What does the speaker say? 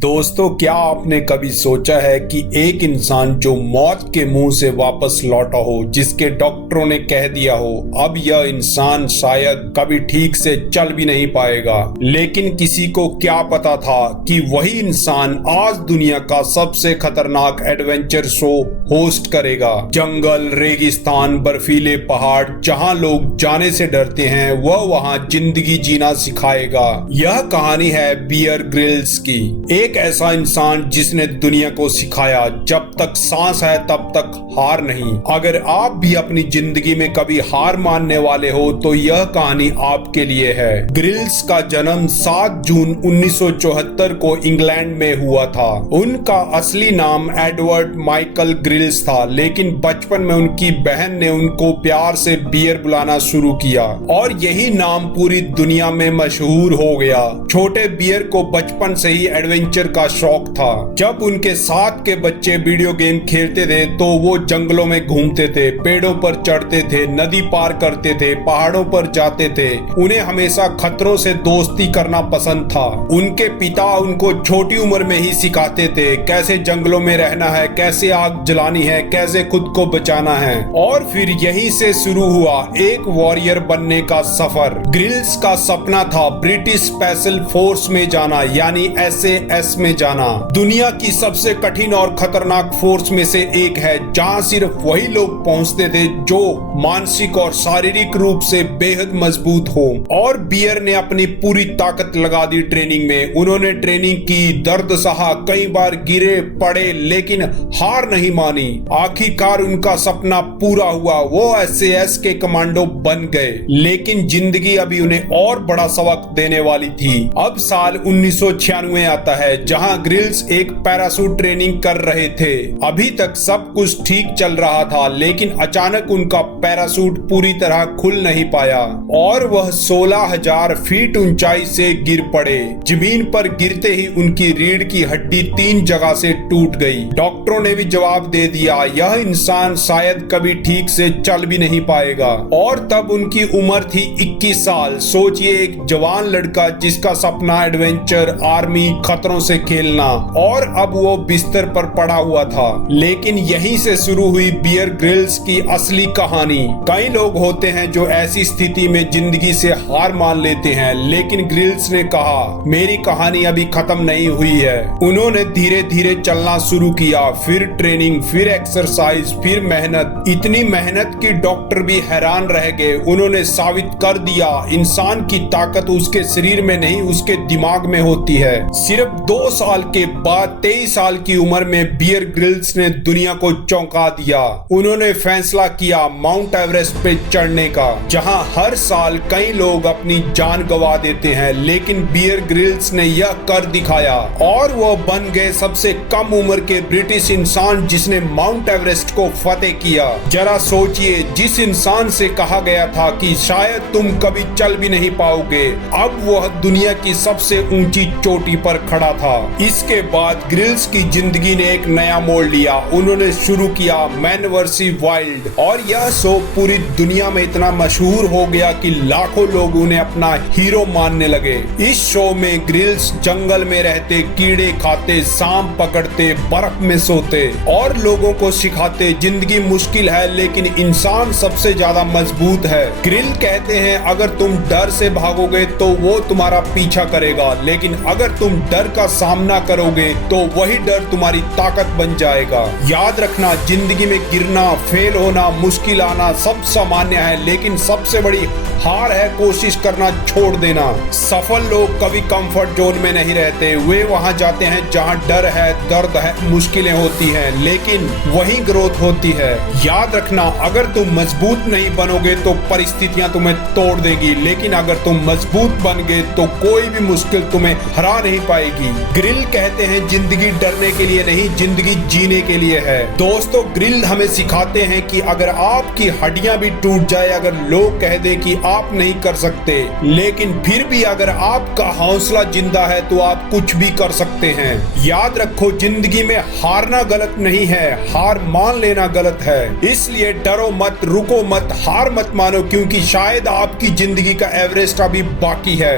दोस्तों, क्या आपने कभी सोचा है कि एक इंसान जो मौत के मुंह से वापस लौटा हो, जिसके डॉक्टरों ने कह दिया हो अब यह इंसान शायद कभी ठीक से चल भी नहीं पाएगा, लेकिन किसी को क्या पता था कि वही इंसान आज दुनिया का सबसे खतरनाक एडवेंचर शो होस्ट करेगा। जंगल, रेगिस्तान, बर्फीले पहाड़, जहां लोग जाने से डरते हैं वह वहां जिंदगी जीना सिखाएगा। यह कहानी है बियर ग्रिल्स की, एक ऐसा इंसान जिसने दुनिया को सिखाया जब तक सांस है तब तक हार नहीं। अगर आप भी अपनी जिंदगी में कभी हार मानने वाले हो तो यह कहानी आपके लिए है। ग्रिल्स का जन्म 7 जून 1974 को इंग्लैंड में हुआ था। उनका असली नाम एडवर्ड माइकल ग्रिल्स था, लेकिन बचपन में उनकी बहन ने उनको प्यार से बियर बुलाना शुरू किया और यही नाम पूरी दुनिया में मशहूर हो गया। छोटे बियर को बचपन से ही एडवेंचर का शौक था। जब उनके साथ के बच्चे वीडियो गेम खेलते थे तो वो जंगलों में घूमते थे, पेड़ों पर चढ़ते थे, नदी पार करते थे, पहाड़ों पर जाते थे। उन्हें हमेशा खतरों से दोस्ती करना पसंद था। उनके पिता उनको छोटी उम्र में ही सिखाते थे कैसे जंगलों में रहना है, कैसे आग जलानी है, कैसे खुद को बचाना है। और फिर यहीं से शुरू हुआ एक वॉरियर बनने का सफर। ग्रिल्स का सपना था ब्रिटिश स्पेशल फोर्स में जाना, यानी SAS में जाना। दुनिया की सबसे कठिन और खतरनाक फोर्स में से एक है, जहां सिर्फ वही लोग पहुंचते थे जो मानसिक और शारीरिक रूप से बेहद मजबूत हो। और बियर ने अपनी पूरी ताकत लगा दी ट्रेनिंग में। उन्होंने ट्रेनिंग की, दर्द सहा, कई बार गिरे पड़े, लेकिन हार नहीं मानी। आखिरकार उनका सपना पूरा हुआ, वो SAS के कमांडो बन गए। लेकिन जिंदगी अभी उन्हें और बड़ा सबक देने वाली थी। अब साल 1996 आता है, जहां ग्रिल्स एक पैराशूट ट्रेनिंग कर रहे थे। अभी तक सब कुछ ठीक चल रहा था, लेकिन अचानक उनका पैराशूट पूरी तरह खुल नहीं पाया और वह 16,000 फीट ऊंचाई से गिर पड़े। जमीन पर गिरते ही उनकी रीढ़ की हड्डी 3 जगह से टूट गई। डॉक्टरों ने भी जवाब दे दिया, यह इंसान शायद कभी ठीक से चल भी नहीं पाएगा। और तब उनकी उम्र थी 21 साल। सोचिए, एक जवान लड़का जिसका सपना एडवेंचर, आर्मी, खतरों से खेलना, और अब वो बिस्तर पर पड़ा हुआ था। लेकिन यहीं से शुरू हुई बियर ग्रिल्स की असली कहानी। कई लोग होते हैं जो ऐसी स्थिति में जिंदगी से हार मान लेते हैं, लेकिन ग्रिल्स ने कहा, मेरी कहानी अभी खत्म नहीं हुई है। उन्होंने धीरे धीरे चलना शुरू किया, फिर ट्रेनिंग, फिर एक्सरसाइज, फिर मेहनत। इतनी मेहनत की डॉक्टर भी हैरान रह गए। उन्होंने साबित कर दिया, इंसान की ताकत उसके शरीर में नहीं, उसके दिमाग में होती है। सिर्फ 2 साल के बाद 23 साल की उम्र में बियर ग्रिल्स ने दुनिया को चौंका दिया। उन्होंने फैसला किया माउंट एवरेस्ट पे चढ़ने का, जहां हर साल कई लोग अपनी जान गंवा देते हैं, लेकिन बियर ग्रिल्स ने यह कर दिखाया और वो बन गए सबसे कम उम्र के ब्रिटिश इंसान जिसने माउंट एवरेस्ट को फतेह किया। जरा सोचिए, जिस इंसान से कहा गया था कि शायद तुम कभी चल भी नहीं पाओगे, अब वह दुनिया की सबसे ऊंची चोटी पर खड़ा था। इसके बाद ग्रिल्स की जिंदगी ने एक नया मोड़ लिया। उन्होंने शुरू किया मैन वर्सेस वाइल्ड, और यह शो पूरी दुनिया में इतना मशहूर हो गया कि लाखों लोग उन्हें अपना हीरो मानने लगे। इस शो में ग्रिल्स जंगल में रहते, कीड़े खाते, सांप पकड़ते, बर्फ में सोते और लोगों को सिखाते जिंदगी मुश्किल है लेकिन इंसान सबसे ज्यादा मजबूत है। ग्रिल कहते हैं, अगर तुम डर से भागोगे तो वो तुम्हारा पीछा करेगा, लेकिन अगर तुम डर का सामना करोगे तो वही डर तुम्हारी ताकत बन जाएगा। याद रखना, जिंदगी में गिरना, फेल होना, मुश्किल आना सब सामान्य है, लेकिन सबसे बड़ी हार है कोशिश करना छोड़ देना। सफल लोग कभी कंफर्ट जोन में नहीं रहते, वे वहां जाते हैं जहां डर है, दर्द है, मुश्किलें होती हैं, लेकिन वही ग्रोथ होती है। याद रखना, अगर तुम मजबूत नहीं बनोगे तो परिस्थितियां तुम्हें तोड़ देगी, लेकिन अगर तुम मजबूत बन गए तो कोई भी मुश्किल तुम्हें हरा नहीं पाएगी। ग्रिल कहते हैं, जिंदगी डरने के लिए नहीं, जिंदगी जीने के लिए है। दोस्तों, ग्रिल हमें सिखाते हैं कि अगर आपकी हड्डियां भी टूट जाए, अगर लोग कह दे कि आप नहीं कर सकते, लेकिन फिर भी अगर आपका हौसला जिंदा है तो आप कुछ भी कर सकते हैं। याद रखो, जिंदगी में हारना गलत नहीं है, हार मान लेना गलत है। इसलिए डरो मत, रुको मत, हार मत मानो, क्योंकि शायद आपकी जिंदगी का एवरेस्ट अभी बाकी है।